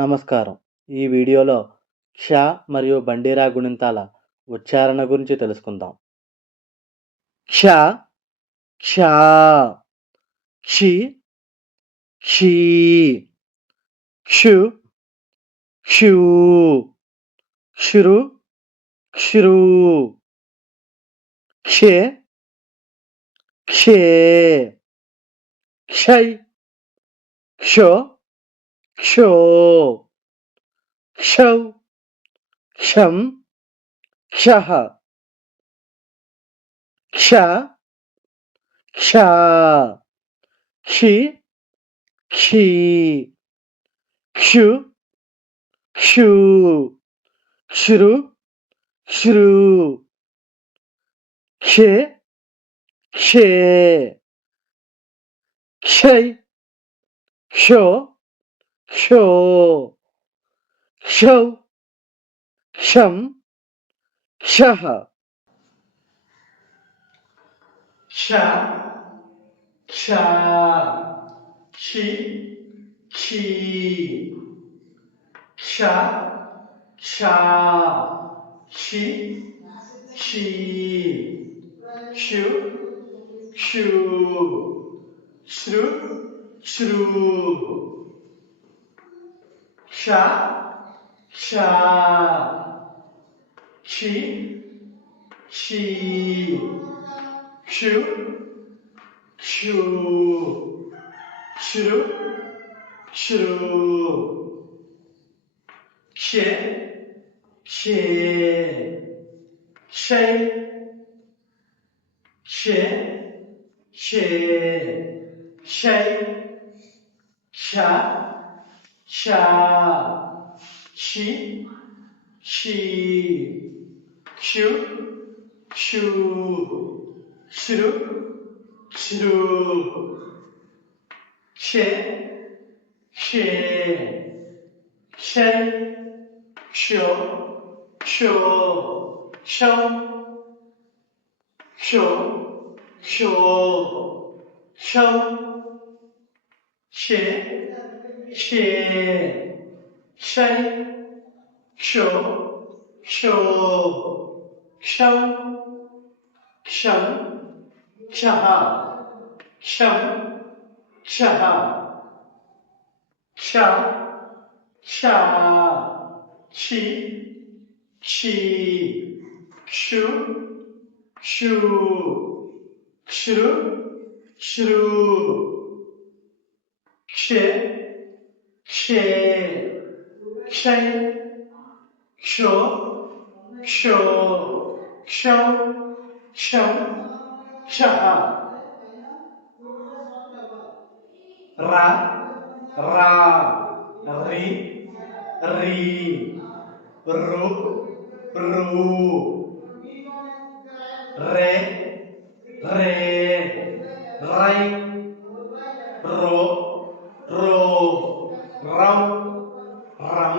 నమస్కారం. ఈ వీడియోలో క్ష మరియు బండిరా గుణింతాల ఉచ్చారణ గురించి తెలుసుకుందాం. క్ష క్షా, క్షి క్షీ, క్షు క్షూ, క్షురు క్షృ, క్షే క్షే, క్షై క్షో క్షో, క్షౌ క్షం క్షః, క్ష క్షా, క్షి క్షీ, క్షు క్షూ, క్షృ క్షృ, క్షే క్షే, క్షై క్షో క్షో, క్షౌ క్షం క్షః. క్ష క్షా, క్షి క్షీ, క్ష క్షా, క్షి క్షీ, క్షు క్షూ, క్షృ క్షృ, క్ష క్షా, క్షి క్షీ, క్షు క్షూ, క్షృ క్షృ, క్షే క్షే, క్షై క్షే క్షే, క్షై క్ష క్షా, క్షి క్షీ, క్షు క్షూ, క్షృ క్షృ, క్షే క్షే, క్షై క్షో క్షో, క్షౌ క్షో క్షో, క్షౌ క్షే క్షే, క్షై క్షో క్షో, క్షౌ క్షం క్షః, క్షం క్షః, క్ష క్షా, క్షి క్షీ, క్షు క్షూ, క్షృ క్షృ, క్షే క్షే, క్షై క్షో క్షో, క్షౌ క్షం క్షః. రా రా, రి రీ, రు రు, రే రే, రై రో రో, రౌ రం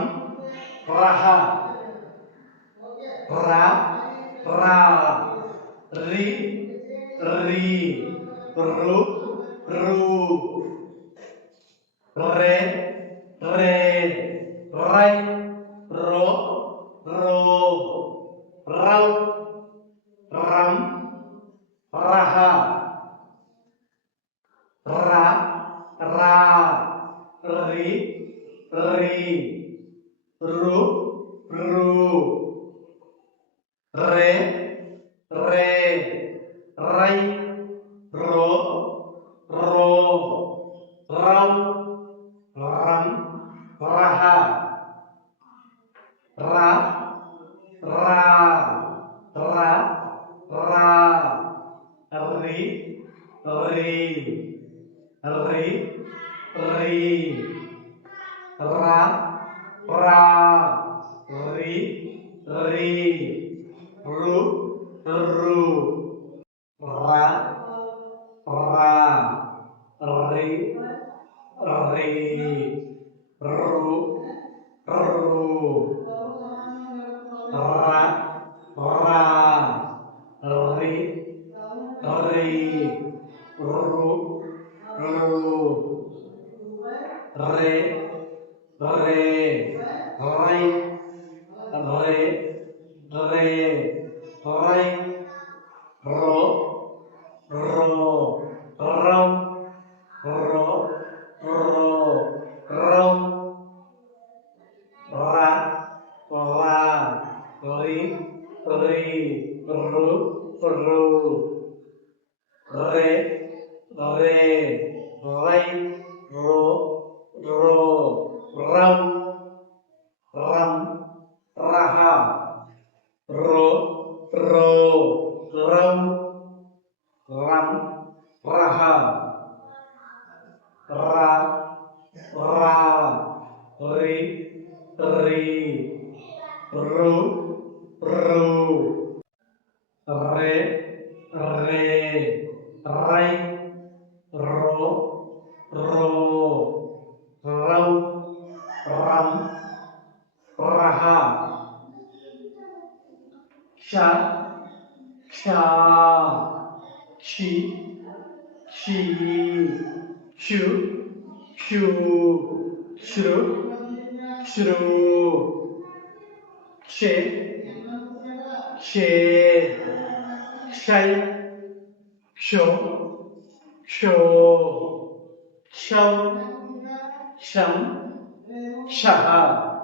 రహ, రా రా, రి రీ, రు రు, రే రే, రై రో రో, రౌ రం రహ, రా రా, రి రీ, రు రు, రే రే, రై రో రో, రౌ రం రహ, రా రా రా రా, రి రీ రి రీ, రా రా, రి రీ, రు రు, రా రా, రి రీ, రు రు, రా రా, రి రీ, రు రు, రే రే, rây rê rê rây rô rô rông rô rô rông ra ra ri ri ru ru rê rê rây rô rô rông râm raha ro ro râm rắm raha ra ra ri ri ru ru re re ray ro ro rau ram raha sha sha chi chi chu chu shru shru she she shai sho sho sham sham shaha